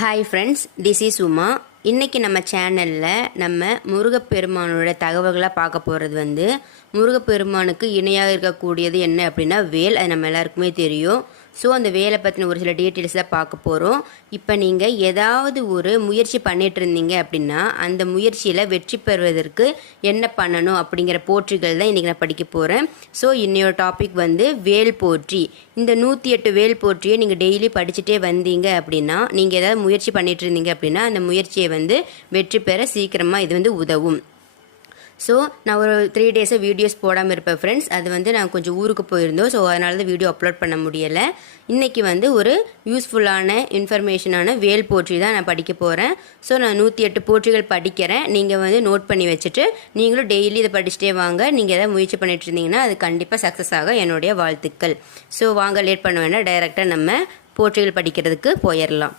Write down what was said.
Hi friends, this is Uma. இன்றைக்கி நம்ம சேனலில் நம்ம முருகப்பெருமானோட தகவல்களாக பார்க்க போகிறது முருகப்பெருமானுக்கு இணையாக இருக்கக்கூடியது என்ன அப்படின்னா வேல். அது நம்ம எல்லாருக்குமே தெரியும். ஸோ அந்த வேலை பற்றின ஒரு சில டீட்டெயில்ஸ் தான் பார்க்க போகிறோம். இப்போ நீங்கள் ஏதாவது ஒரு முயற்சி பண்ணிகிட்டு இருந்தீங்க அப்படின்னா அந்த முயற்சியில் வெற்றி பெறுவதற்கு என்ன பண்ணணும் அப்படிங்கிற போற்றிகள் தான் இன்றைக்கி நான் படிக்க போகிறேன். ஸோ இன்னையோட டாபிக் வேல் போற்றி. இந்த 108 வேல் போற்றியை நீங்கள் டெய்லி படிச்சுட்டே வந்தீங்க அப்படின்னா, நீங்கள் ஏதாவது முயற்சி பண்ணிகிட்டு இருந்தீங்க அப்படின்னா அந்த முயற்சியை வெற்றி பெற சீக்கிரமாக இது உதவும். ஸோ நான் ஒரு 3 டேஸாக வீடியோஸ் போடாமல் இருப்பேன் ஃப்ரெண்ட்ஸ். அது நான் கொஞ்சம் ஊருக்கு போயிருந்தோம். ஸோ அதனால தான் வீடியோ அப்லோட் பண்ண முடியலை. இன்றைக்கி ஒரு யூஸ்ஃபுல்லான இன்ஃபர்மேஷனான வேல் போற்றி தான் நான் படிக்க போகிறேன். ஸோ நான் 108 போற்றிகள் படிக்கிறேன். நீங்கள் நோட் பண்ணி வச்சுட்டு நீங்களும் டெய்லி இதை படிச்சுட்டே வாங்க. நீங்கள் எதாவது முயற்சி பண்ணிட்டு இருந்தீங்கன்னா அது கண்டிப்பாக சக்ஸஸ் ஆக என்னுடைய வாழ்த்துக்கள். ஸோ வாங்க, லேட் பண்ண வேண்டாம், டைரெக்டாக நம்ம போற்றிகள் படிக்கிறதுக்கு போயிடலாம்.